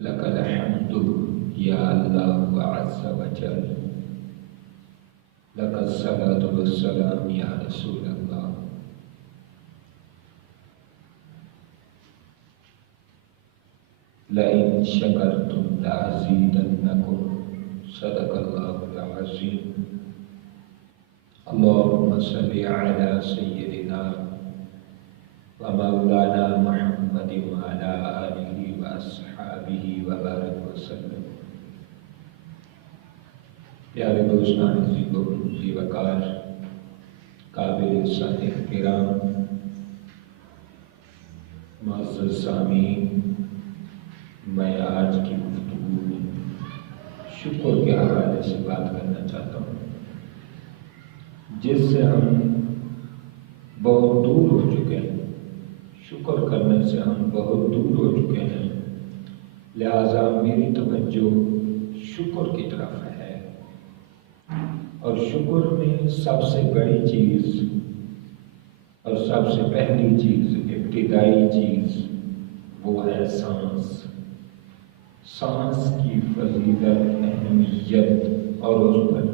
لك الحمد يا الله عز وجل، لك الصلاة والسلام يا رسول الله. لئن شكرتم لأزيدنكم، صدق الله العظيم. اللهم صل على سيدنا ومولانا محمد وعلى آله وأصحابه وبارك وسلم. پیارے دوستان ذی وقار، قابل ساتھ احترام، معزز سامعین، میں آج کی گفتگو میں شکر کے حوالے سے بات کرنا چاہتا ہوں، جس سے ہم بہت دور ہو چکے ہیں۔ شکر کرنے سے ہم بہت دور ہو چکے ہیں، لہذا میری توجہ شکر کی طرف ہے۔ اور شکر میں سب سے بڑی چیز اور سب سے پہلی چیز، ابتدائی چیز، وہ ہے سانس۔ سانس کی فضیلت، اہمیت اور اس پر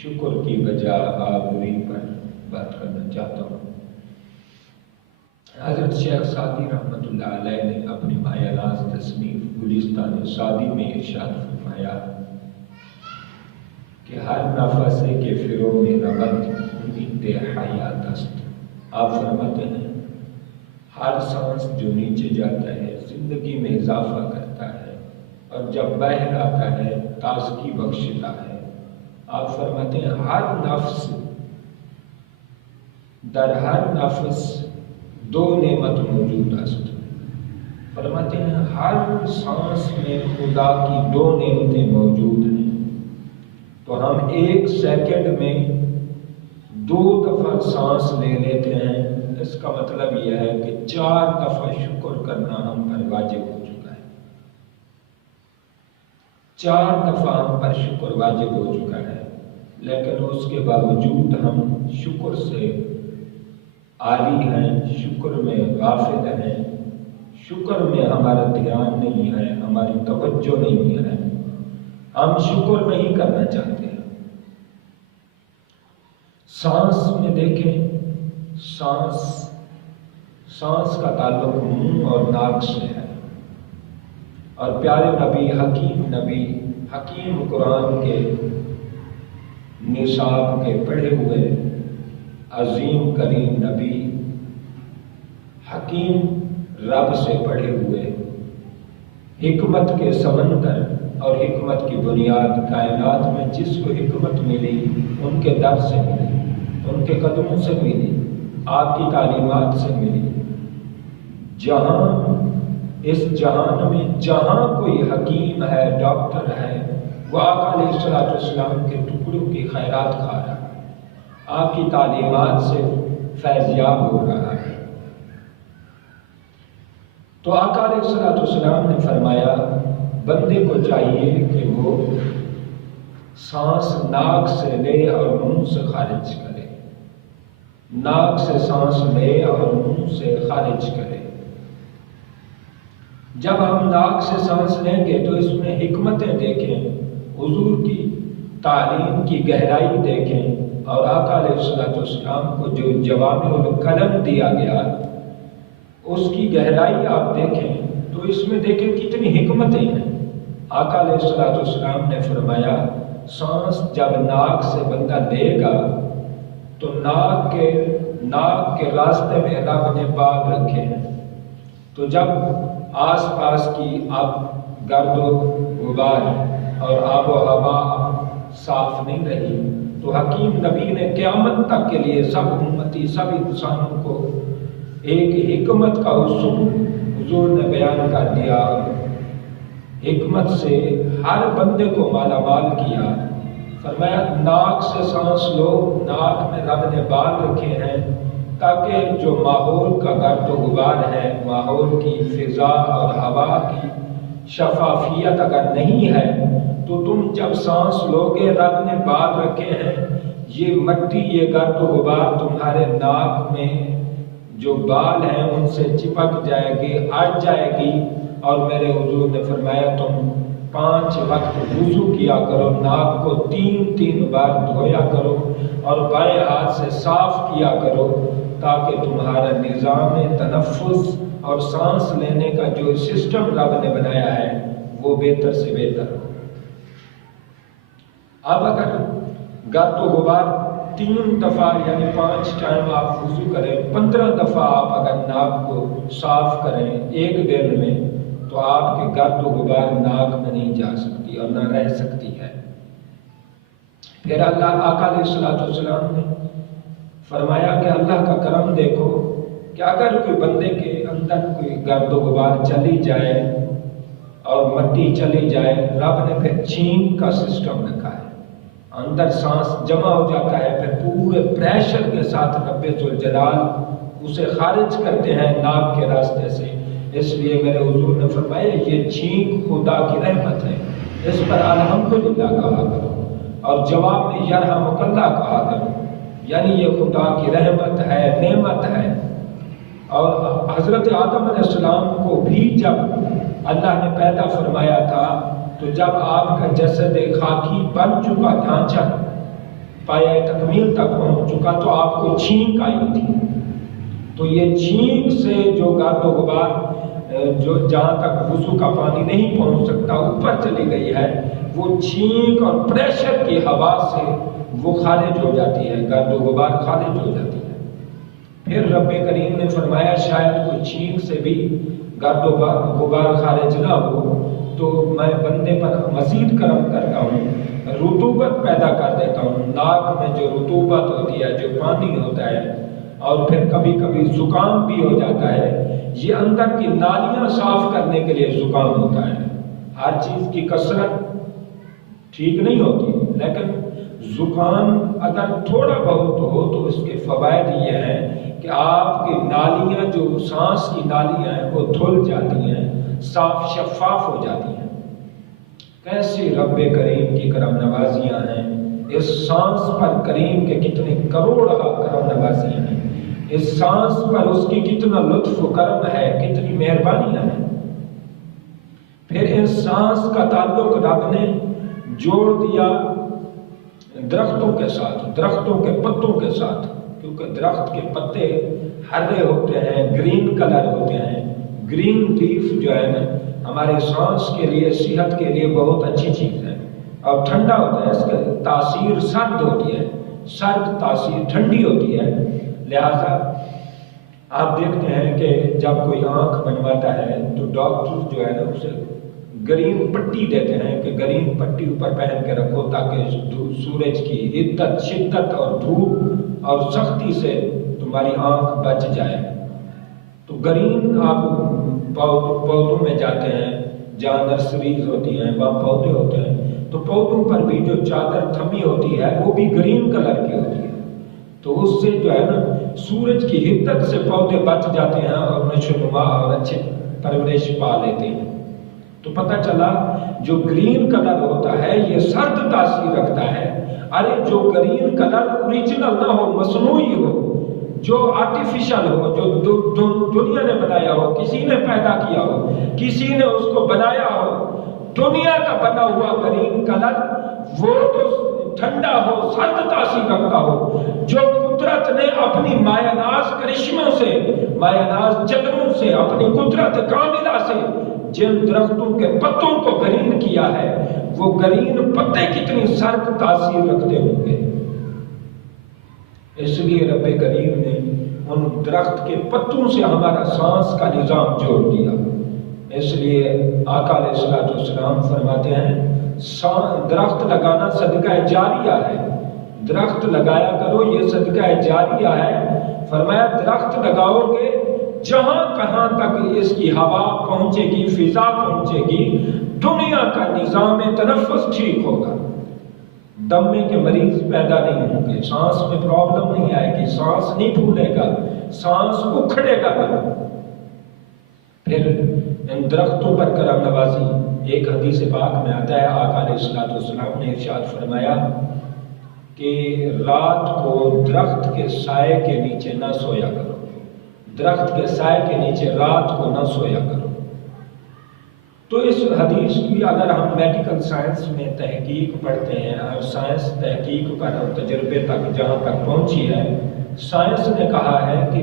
شکر کی بجا آوری پر بات کرنا چاہتا ہوں۔ حضرت شیخ سعدی رحمۃ اللہ علیہ نے اپنی مایہ ناز تصنیف گلستان سعدی میں ارشاد فرمایا کہ ہر نفس کے فرو میں ربط امید حیات است۔ آپ فرماتے ہیں ہر سانس جو نیچے جاتا ہے زندگی میں اضافہ کرتا ہے، اور جب باہر آتا ہے تازگی بخشتا ہے۔ آپ فرماتے ہیں ہر نفس، در ہر نفس دو نعمت موجود است۔ فرماتے ہیں ہر سانس میں خدا کی دو نعمتیں موجود ہیں۔ تو ہم ایک سیکنڈ میں 2 دفعہ سانس لے لیتے ہیں، اس کا مطلب یہ ہے کہ 4 دفعہ شکر کرنا ہم پر واجب ہو چکا ہے۔ 4 دفعہ ہم پر شکر واجب ہو چکا ہے، لیکن اس کے باوجود ہم شکر سے عاری ہیں، شکر میں غافل ہیں، شکر میں ہمارا دھیان نہیں ہے، ہماری توجہ نہیں ہے، ہم شکر نہیں کرنا چاہتے۔ سانس میں دیکھیں، سانس کا تعلق منہ اور ناک سے ہے، اور پیارے نبی حکیم قرآن کے نصاب کے پڑھے ہوئے عظیم کریم نبی، حکیم رب سے پڑھے ہوئے، حکمت کے سمندر اور حکمت کی بنیاد کائنات میں جس کو حکمت ملی ان کے در سے ملی، ان کے قدموں سے ملی، آپ کی تعلیمات سے ملی۔ اس جہان میں جہاں کوئی حکیم ہے، ڈاکٹر ہے، وہ آقا علیہ السلام کے ٹکڑوں کی خیرات کھا رہا ہے، آپ کی تعلیمات سے فیضیاب ہو رہا ہے۔ تو آقا علیہ السلام نے فرمایا بندے کو چاہیے کہ وہ سانس ناک سے لے اور منہ سے خارج کرے، ناک سے سانس لے اور منہ سے خارج کرے۔ جب ہم ناک سے سانس لیں گے تو اس میں حکمتیں دیکھیں، حضور کی تعلیم کی گہرائی دیکھیں، اور آقا علیہ السلام کو جو جوامع الکلم دیا گیا اس کی گہرائی آپ دیکھیں تو اس میں دیکھیں کتنی حکمتیں ہیں۔ آقا علیہ السلام نے فرمایا سانس جب ناک سے بندہ لے گا تو ناک کے راستے میں رب نے بال رکھے ہیں، تو جب آس پاس کی گرد و غبار اور آب و ہوا صاف نہیں رہی تو حکیم نبی نے قیامت تک کے لیے سب امتی، سب انسانوں کو ایک حکمت کا اصول حضور نے بیان کر دیا۔ حکمت سے ہر بندے کو مالا مال کیا۔ فرمایا ناک سے سانس لو، ناک میں رب نے بال رکھے ہیں تاکہ جو ماحول کا گرد و غبار ہے، ماحول کی فضا اور ہوا کی شفافیت اگر نہیں ہے تو تم جب سانس لوگے، رب نے بال رکھے ہیں، یہ مٹی، یہ گرد و غبار تمہارے ناک میں جو بال ہیں ان سے چپک جائے گی، اڑ جائے گی، اور میرے حضور نے فرمایا تم 5 وقت وضو کیا کرو، ناک کو 3 بار دھویا کرو اور بائیں ہاتھ سے صاف کیا کرو، تاکہ تمہارا نظام تنفس اور سانس لینے کا جو سسٹم رب نے بنایا ہے وہ بہتر سے بہتر ہو۔ اب اگر گرد و غبار 3 دفعہ یعنی 5 ٹائم آپ وضو کریں، 15 دفعہ آپ اگر ناک کو صاف کریں ایک دن میں، تو آپ کے گرد و غبار ناک میں نہیں جا سکتی اور نہ رہ سکتی ہے۔ پھر اللہ آقا علیہ السلام نے فرمایا کہ اللہ کا کرم دیکھو کہ اگر کوئی بندے کے اندر کوئی گرد و غبار چلی جائے اور مٹی چلی جائے، رب نے پھر چھینک کا سسٹم رکھا ہے، اندر سانس جمع ہو جاتا ہے، پھر پورے پریشر کے ساتھ رب ذوالجلال اسے خارج کرتے ہیں ناک کے راستے سے۔ اس لیے میرے حضور نے فرمایا یہ چھینک خدا کی رحمت ہے، اس پر الحمدللہ کہا کرو اور جواب میں یرحمک اللہ کہا کرو، یعنی یہ خدا کی رحمت ہے، نعمت ہے۔ اور حضرت آدم علیہ السلام کو بھی جب اللہ نے پیدا فرمایا تھا تو جب آپ کا جسد خاکی بن چکا، ڈھانچہ پایہ تکمیل تک پہنچ چکا، تو آپ کو چھینک آئی تھی۔ تو یہ چھینک سے جو گرد و غبار جو جہاں تک وضو کا پانی نہیں پہنچ سکتا اوپر چلی گئی ہے، وہ چھینک اور پریشر کی ہوا سے وہ خارج ہو جاتی ہے، گرد و غبار خارج ہو جاتی ہے۔ پھر رب کریم نے فرمایا شاید کوئی چھینک سے بھی گرد و غبار خارج نہ ہو تو میں بندے پر مزید کرم کرتا ہوں، رطوبت پیدا کر دیتا ہوں۔ ناک میں جو رطوبت ہوتی ہے، جو پانی ہوتا ہے، اور پھر کبھی کبھی زکام بھی ہو جاتا ہے، یہ اندر کی نالیاں صاف کرنے کے لیے زکام ہوتا ہے۔ ہر چیز کی کثرت ٹھیک نہیں ہوتی، لیکن زکام اگر تھوڑا بہت ہو تو اس کے فوائد یہ ہیں کہ آپ کی نالیاں جو سانس کی نالیاں ہیں وہ دھل جاتی ہیں، صاف شفاف ہو جاتی ہیں۔ کیسی رب کریم کی کرم نوازیاں ہیں، اس سانس پر کریم کے کتنے کروڑ کرم نوازیاں ہیں، اس سانس پر اس کی کتنا لطف و کرم ہے، کتنی مہربانیاں ہیں۔ پھر اس سانس کا تعلق رب نے جوڑ دیا درختوں کے ساتھ، درختوں کے پتوں کے ساتھ، کیونکہ درخت کے پتے ہرے ہوتے ہیں، گرین کلر ہوتے ہیں۔ گرین لیف جو ہے نا ہمارے سانس کے لیے، صحت کے لیے بہت اچھی چیز ہے اور ٹھنڈا ہوتا ہے، اس کی تاثیر سرد ہوتی ہے، سرد تاثیر ٹھنڈی ہوتی ہے۔ لہذا آپ دیکھتے ہیں کہ جب کوئی آنکھ بنواتا ہے تو ڈاکٹر جو ہے نا اسے گرین پٹی دیتے ہیں کہ گرین پٹی اوپر پہن کے رکھو تاکہ سورج کی عدت، شدت اور دھوپ اور سختی سے تمہاری آنکھ بچ جائے۔ تو گرین آپ پودوں میں جاتے ہیں جہاں نرسریز ہوتی ہیں، وہاں پودے ہوتے ہیں، تو پودوں پر بھی جو چادر تھمی ہوتی ہے وہ بھی گرین کلر کی ہوتی ہے، تو اس سے جو ہے نا سورج کی حدت سے پودے بچ جاتے ہیں اور نشو نما اور اچھے پرورش پا لیتے ہیں۔ تو پتہ چلا جو گرین کلر ہوتا ہے یہ سرد تاثیر رکھتا ہے۔ ارے جو گرین کلر اوریجنل نہ ہو، مصنوعی ہو، جو آرٹیفیشل ہو، جو دنیا نے بنایا ہو، کسی نے پیدا کیا ہو، کسی نے اس کو بنایا ہو، دنیا کا بنا ہوا گرین کلر وہ تو ٹھنڈا ہو، سرد تاثیر رکھتا ہو۔ جو قدرت نے اپنی مایہ ناز کرشموں سے، مایہ ناز چدروں سے، اپنی قدرت کاملہ سے جن درختوں کے پتوں کو گرین کیا ہے، وہ گرین پتے کتنی سرد تاثیر رکھتے ہوں گے۔ اس لیے رب کریم نے ان درخت کے پتوں سے ہمارا سانس کا نظام جوڑ دیا۔ اس لیے آقا علیہ السلام فرماتے ہیں درخت لگانا صدقہ جاریہ ہے، درخت لگایا کرو، یہ صدقہ جاریہ ہے۔ فرمایا درخت لگاؤ گے جہاں کہاں تک اس کی ہوا پہنچے گی، فضا پہنچے گی، دنیا کا نظام تنفس ٹھیک ہوگا، دمے کے مریض پیدا نہیں ہوں گے، سانس میں پرابلم نہیں آئے گی، سانس نہیں پھولے گا، سانس اکھڑے گا نہیں۔ پھر ان درختوں پر کرم نوازی، ایک حدیث پاک میں آتا ہے آقا علیہ السلام نے ارشاد فرمایا کہ رات کو درخت کے سائے کے نیچے نہ سویا کرو، درخت کے سائے کے نیچے رات کو نہ سویا کرو۔ تو اس حدیث کی اگر ہم میڈیکل سائنس میں تحقیق پڑھتے ہیں اور سائنس تحقیق پر اور تجربے تک جہاں تک پہنچی ہے، سائنس نے کہا ہے کہ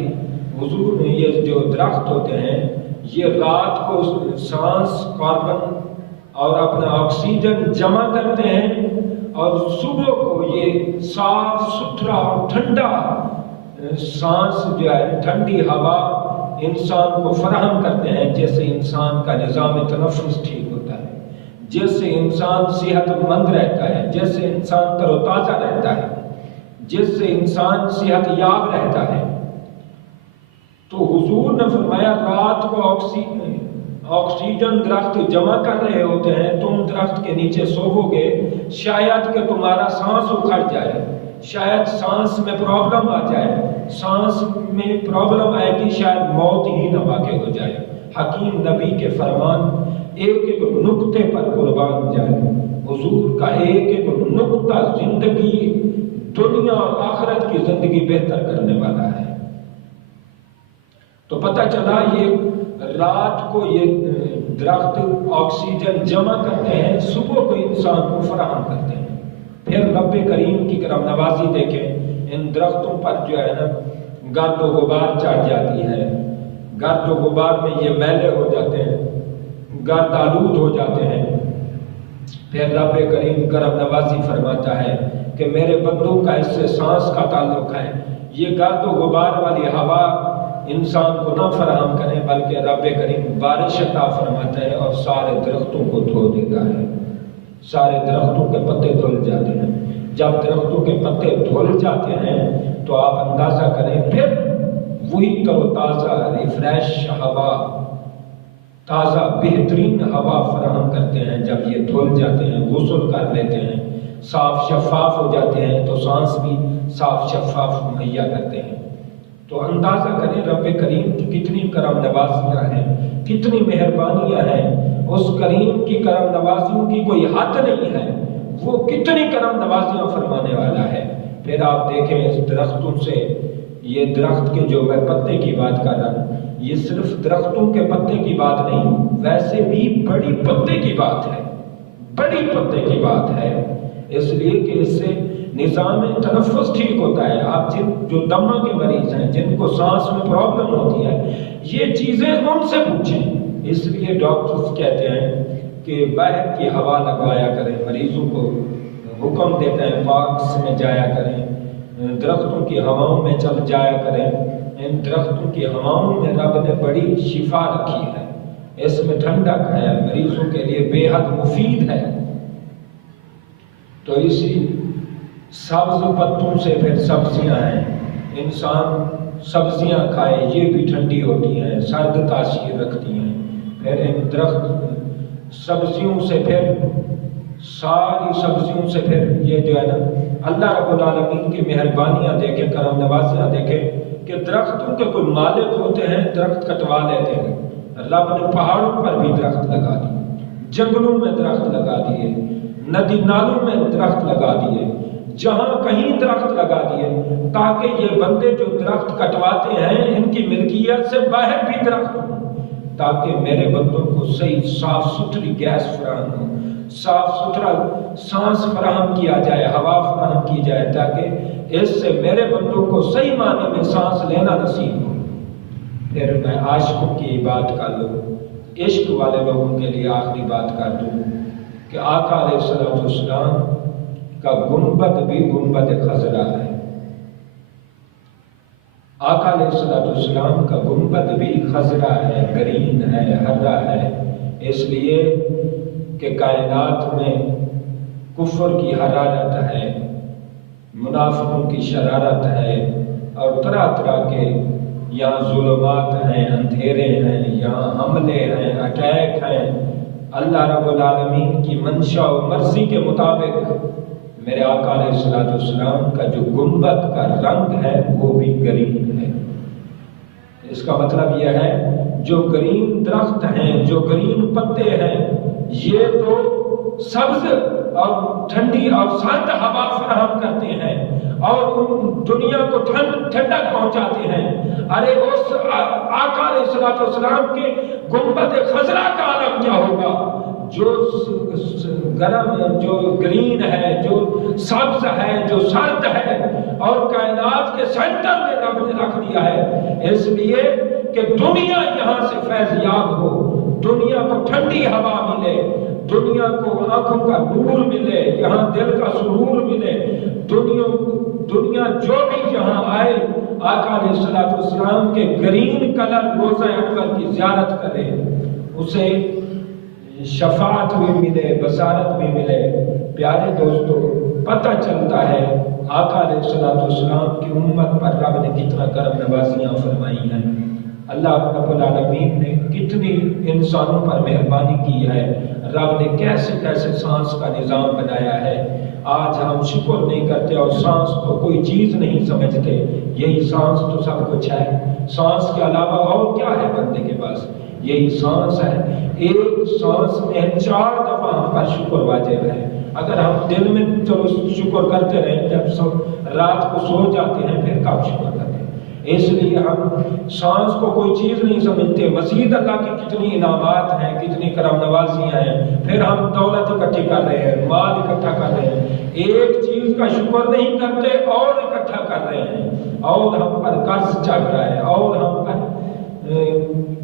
حضور نے یہ جو درخت ہوتے ہیں یہ رات کو سانس کاربن اور اپنا آکسیجن جمع کرتے ہیں اور صبح کو یہ صاف ستھرا اور ٹھنڈا سانس جو ہے ٹھنڈی ہوا انسان کو فراہم کرتے ہیں، جیسے انسان کا نظام تنفس ٹھیک ہوتا ہے، جیسے انسان صحت مند رہتا ہے، جیسے انسان تر و تازہ رہتا ہے، جیسے انسان صحت یاب رہتا ہے۔ تو حضور نے فرمایا رات کو آکسیجن درخت جمع کر رہے ہوتے ہیں، تم درخت کے نیچے سوو گے، شاید کہ تمہارا سانس اکھڑ جائے، شاید سانس میں پرابلم آ جائے، سانس میں پرابلم آئے گی، شاید موت ہی نہ واقع ہو جائے۔ حکیم نبی کے فرمان ایک ایک نقطے پر قربان جائے، حضور کا ایک ایک نقطہ زندگی دنیا اور آخرت کی زندگی بہتر کرنے والا ہے۔ تو پتہ چلا یہ رات کو یہ درخت آکسیجن جمع کرتے ہیں، صبح کو انسان کو فراہم کرتے ہیں۔ پھر رب کریم کی کرم نوازی دیکھیں، ان درختوں پر جو ہے نا گرد و غبار چڑھ جاتی ہے، گرد و غبار میں یہ میلے ہو جاتے ہیں، گرد آلود ہو جاتے ہیں۔ پھر رب کریم کرم نوازی فرماتا ہے کہ میرے بندوں کا اس سے سانس کا تعلق ہے، یہ گرد و غبار والی ہوا انسان کو نہ فراہم کرے، بلکہ رب کریم بارش عطا فرماتا ہے اور سارے درختوں کو دھو دیتا ہے، سارے درختوں کے پتے دھل جاتے ہیں۔ جب درختوں کے پتے دھل جاتے ہیں تو آپ اندازہ کریں پھر وہی تر و تازہ ریفریش ہوا، تازہ بہترین ہوا فراہم کرتے ہیں۔ جب یہ دھل جاتے ہیں، غسل کر لیتے ہیں، صاف شفاف ہو جاتے ہیں تو سانس بھی صاف شفاف مہیا کرتے ہیں۔ تو اندازہ کریں رب کریم کی کتنی کرم نوازیاں ہیں، کتنی مہربانیاں ہیں۔ اس کریم کی کرم نوازیوں کی کوئی حد نہیں ہے، وہ کتنی کرم نوازیاں فرمانے والا ہے۔ پھر آپ دیکھیں اس درختوں سے، یہ درخت کے جو میں پتے کی بات کر رہا ہوں، یہ صرف درختوں کے پتے کی بات نہیں، ویسے بھی بڑی پتے کی بات ہے، بڑی پتے کی بات ہے، اس لیے کہ اس سے نظام تنفس ٹھیک ہوتا ہے۔ آپ جو دمہ کے مریض ہیں، جن کو سانس میں پرابلم ہوتی ہے، یہ چیزیں ان سے پوچھیں۔ اس لیے ڈاکٹرز کہتے ہیں کہ باہر کی ہوا لگوایا کریں، مریضوں کو حکم دیتے ہیں پارکس میں جایا کریں، درختوں کی ہواؤں میں چل جایا کریں۔ ان درختوں کی ہواؤں میں رب نے بڑی شفا رکھی ہے، اس میں ٹھنڈک ہے، مریضوں کے لیے بے حد مفید ہے۔ تو اسی سبز پتوں سے پھر سبزیاں ہیں، انسان سبزیاں کھائے، یہ بھی ٹھنڈی ہوتی ہیں، سرد تاثیر رکھتی ہیں۔ پھر ان درخت سبزیوں سے پھر ساری سبزیوں سے پھر یہ جو ہے نا اللہ رب العالمین کی مہربانیاں دیکھیں، کرم نوازیاں دیکھیں کہ درختوں کے کوئی مالک ہوتے ہیں، درخت کٹوا لیتے ہیں۔ رب نے پہاڑوں پر بھی درخت لگا دیے، جنگلوں میں درخت لگا دیے، ندی نالوں میں درخت لگا دیے، جہاں کہیں درخت لگا دیے، تاکہ یہ بندے جو درخت کٹواتے ہیں ان کی ملکیت سے باہر بھی درخت ہوں، تاکہ میرے بندوں کو صحیح صاف ستھری گیس فراہم ہو، صاف ستھرا سانس فراہم کیا جائے، ہوا فراہم کی جائے، تاکہ اس سے میرے بندوں کو صحیح معنی میں سانس لینا نصیب ہو۔ پھر میں عاشقوں کی بات کر لوں، عشق والے لوگوں کے لیے آخری بات کر دوں کہ آقا علیہ السلام کا گنبد بھی گنبد خضرا ہے۔ آقا علیہ السلام کا گنبد بھی خضرا ہے، گرین ہے، ہرا ہے، اس لیے کہ کائنات میں کفر کی حرارت ہے، منافقوں کی شرارت ہے، اور طرح طرح کے یہاں ظلمات ہیں، اندھیرے ہیں، یہاں حملے ہیں، اٹیک ہیں۔ اللہ رب العالمین کی منشا و مرضی کے مطابق میرے آقا علیہ السلام کا جو گنبد کا رنگ ہے وہ بھی گرین ہے۔ اس کا مطلب یہ ہے جو گرین درخت ہیں، جو گرین پتے ہیں، یہ تو سبز اور ٹھنڈی اور سرد ہوا فراہم کرتے ہیں اور ان دنیا کو ٹھنڈک پہنچاتے ہیں۔ ارے اس آقا علیہ السلام کے گنبد خضرا کا عالم کیا ہوگا جو گرم، جو گرین ہے، جو سبز ہے، جو سرد ہے، اور کائنات کے سینٹر میں رب نے رکھ دیا ہے، اس لیے کہ دنیا یہاں سے فیض یاب ہو، دنیا کو ٹھنڈی ہوا ملے، دنیا کو آنکھوں کا نور ملے، یہاں دل کا سرور ملے، دنیا جو بھی یہاں آئے آقا علیہ السلام کے گرین کلر روزہ انور کی زیارت کرے، اسے شفاعت بھی ملے، بصارت بھی ملے۔ پیارے دوستو، پتہ چلتا ہے آقا علیہ السلام کی امت پر رب نے کتنا کرم نوازیاں فرمائی ہیں، اللہ رب العالمین نے کتنی انسانوں پر مہربانی کی ہے، رب نے کیسے کیسے سانس کا نظام بنایا ہے۔ آج ہم شکر نہیں کرتے اور سانس کو کوئی چیز نہیں سمجھتے، یہی سانس تو سب کچھ ہے، سانس کے علاوہ اور کیا ہے بندے کے پاس؟ یہی سانس ہے۔ ایک سانس میں 4 دفعہ ہم پر شکر واجب ہے۔ اگر ہم دل میں چلو شکر کرتے رہیں، جب رات کو سو جاتے ہیں پھر کب شکر کرتے ہیں؟ اس لیے ہم سانس کو کوئی چیز نہیں سمجھتے۔ مزید اللہ کی کتنی انعامات ہیں، کتنی کرم نوازیاں ہیں، پھر ہم دولت اکٹھی کر رہے ہیں، مال اکٹھا کر رہے ہیں، ایک چیز کا شکر نہیں کرتے اور اکٹھا کر رہے ہیں، اور ہم پر قرض چل رہا ہے، اور ہم پر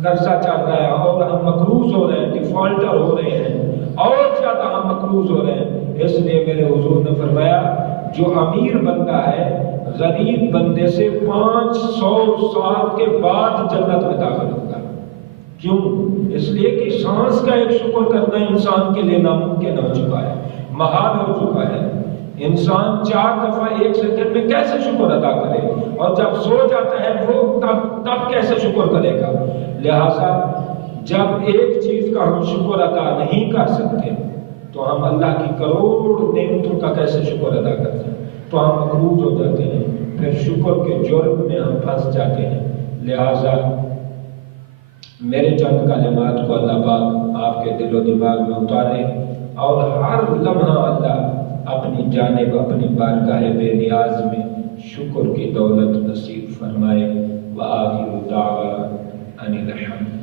قرضہ چل رہا ہے، اور ہم مقروض ہو رہے ہیں، ڈیفالٹر ہو رہے ہیں، اور زیادہ ہم مقروض ہو رہے ہیں۔ اس لیے میرے حضور نے فرمایا جو امیر بندہ ہے غریب بندے سے 500 سال کے بعد جنت میں داخل ہوگا۔ کیوں؟ اس لیے کہ سانس کا ایک شکر کرنا انسان کے لیے ناممکن ہو چکا ہے، محال ہو چکا ہے۔ انسان 4 دفعہ 1 سیکنڈ میں کیسے شکر ادا کرے، اور جب سو جاتا ہے وہ تب کیسے شکر کرے گا؟ لہذا جب ایک چیز کا ہم شکر ادا نہیں کر سکتے تو ہم اللہ کی کروڑ نعمتوں کا کیسے شکر ادا کرتے ہیں؟ تو ہم مقروض ہو جاتے ہیں، پھر شکر کے جرم میں ہم پھنس جاتے ہیں۔ لہذا میرے چند کلمات کو اللہ پاک آپ کے دل و دماغ میں اتارے، اور ہر لمحہ اللہ اپنی جانب اپنی بارگاہ بے نیاز میں شکر کی دولت نصیب فرمائے۔ وآخر دعوانا ان الحمد